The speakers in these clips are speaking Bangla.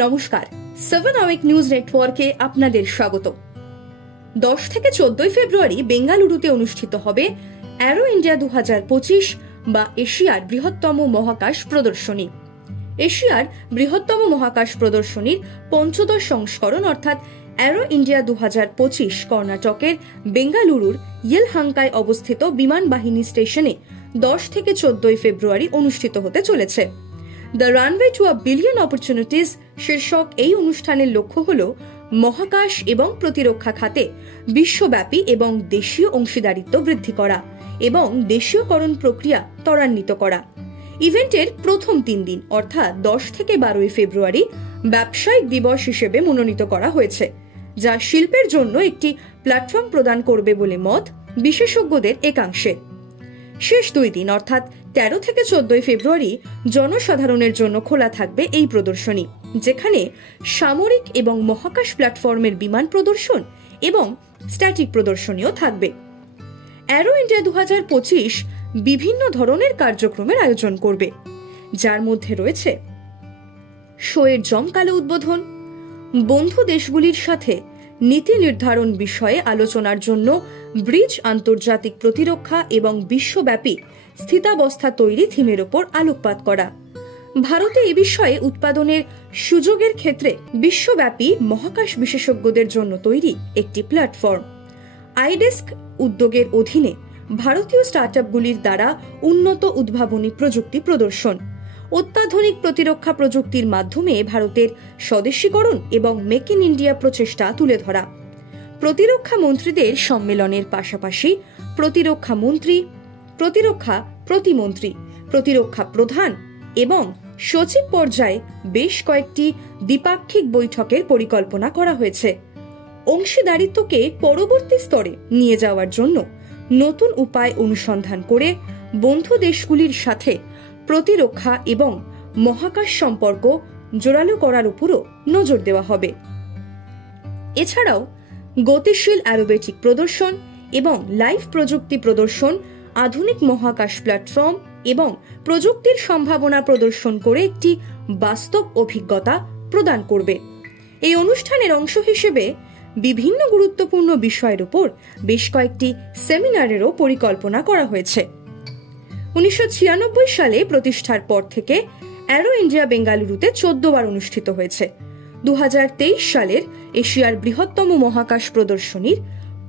নমস্কার, 7 আওয়ার নিউজ নেটওয়ার্কে আপনাদের স্বাগত। 10 থেকে 14 ফেব্রুয়ারি বেঙ্গালুরুতে অনুষ্ঠিত হবে অ্যারো ইন্ডিয়া 2025 বা এশিয়ার বৃহত্তম মহাকাশ প্রদর্শনী। এশিয়ার বৃহত্তম মহাকাশ প্রদর্শনীর ৫ম সংস্করণ অর্থাৎ অ্যারো ইন্ডিয়া 2025 কর্ণাটকের বেঙ্গালুরুর ইয়েলহাঙ্কায় অবস্থিত বিমান বাহিনী স্টেশনে 10 থেকে 14 ফেব্রুয়ারি অনুষ্ঠিত হতে চলেছে। The runway to a billion opportunities শীর্ষক এই অনুষ্ঠানের লক্ষ্য হল মহাকাশ এবং প্রতিরক্ষা খাতে বিশ্বব্যাপী এবং দেশীয় অংশীদারিত্ব বৃদ্ধি করা এবং দেশীয়করণ প্রক্রিয়া ত্বরান্বিত করা। ইভেন্টের প্রথম 3 দিন অর্থাৎ 10 থেকে 12 ফেব্রুয়ারি ব্যবসায়িক দিবস হিসেবে মনোনীত করা হয়েছে, যা শিল্পের জন্য একটি প্ল্যাটফর্ম প্রদান করবে বলে মত বিশেষজ্ঞদের একাংশের। শেষ 2 দিন অর্থাৎ 13 থেকে 14 ফেব্রুয়ারি জনসাধারণের জন্য খোলা থাকবে এই প্রদর্শনী, যেখানে সামরিক এবং মহাকাশ প্ল্যাটফর্মের বিমান প্রদর্শন এবং স্ট্যাটিক প্রদর্শনীও থাকবে। অ্যারো ইন্ডিয়া 2025 বিভিন্ন ধরনের কার্যক্রমের আয়োজন করবে, যার মধ্যে রয়েছে শোয়ের জমকালো উদ্বোধন, বন্ধু দেশগুলির সাথে নীতি নির্ধারণ বিষয়ে আলোচনার জন্য ব্রিজ আন্তর্জাতিক প্রতিরক্ষা এবং বিশ্বব্যাপী স্থিতাবস্থা তৈরি থিমের ওপর আলোকপাত করা, ভারতে এ বিষয়ে উৎপাদনের সুযোগের ক্ষেত্রে বিশ্বব্যাপী মহাকাশ বিশেষজ্ঞদের জন্য তৈরি একটি প্ল্যাটফর্ম, আইডেস্ক উদ্যোগের অধীনে ভারতীয় স্টার্টআপগুলির দ্বারা উন্নত উদ্ভাবনী প্রযুক্তি প্রদর্শন, অত্যাধুনিক প্রতিরক্ষা প্রযুক্তির মাধ্যমে ভারতের স্বদেশীকরণ এবং মেক ইন ইন্ডিয়া প্রচেষ্টা তুলে ধরা, প্রতিরক্ষা মন্ত্রীদের সম্মেলনের পাশাপাশি প্রতিরক্ষা মন্ত্রী, প্রতিরক্ষা প্রতিমন্ত্রী, প্রতিরক্ষা প্রধান এবং সচিব পর্যায়ে বেশ কয়েকটি দ্বিপাক্ষিক বৈঠকের পরিকল্পনা করা হয়েছে। অংশীদারিত্বকে পরবর্তী স্তরে নিয়ে যাওয়ার জন্য নতুন উপায় অনুসন্ধান করে বন্ধু দেশগুলির সাথে প্রতিরক্ষা এবং মহাকাশ সম্পর্ক জোরালো করার উপরও নজর দেওয়া হবে। এছাড়াও গতিশীল অ্যারোবেটিক প্রদর্শন এবং লাইভ প্রযুক্তি প্রদর্শন আধুনিক মহাকাশ প্ল্যাটফর্ম এবং প্রযুক্তির সম্ভাবনা প্রদর্শন করে একটি বাস্তব অভিজ্ঞতা প্রদান করবে। এই অনুষ্ঠানের অংশ হিসেবে বিভিন্ন গুরুত্বপূর্ণ বিষয়ের উপর বেশ কয়েকটি সেমিনারেরও পরিকল্পনা করা হয়েছে। 1996 সালে প্রতিষ্ঠার পর থেকে অ্যারো ইন্ডিয়া বেঙ্গালুরুতে 14 বার অনুষ্ঠিত হয়েছে। 2023 সালের এশিয়ার বৃহত্তম মহাকাশ প্রদর্শনীর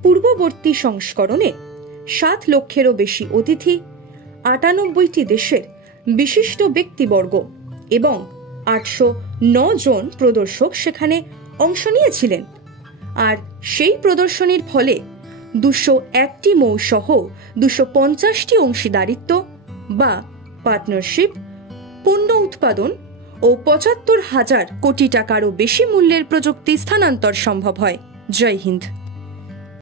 পূর্ববর্তী সংস্করণে 7 লক্ষেরও বেশি অতিথি, 98টি দেশের বিশিষ্ট ব্যক্তিবর্গ এবং 809 জন প্রদর্শক সেখানে অংশ নিয়েছিলেন। আর সেই প্রদর্শনীর ফলে 201টি মৌসহ 250টি অংশীদারিত্ব বা পার্টনারশিপ, পণ্য উৎপাদন ও 75,000 কোটি টাকারও বেশি মূল্যের প্রযুক্তি স্থানান্তর সম্ভব হয়। জয় হিন্দ।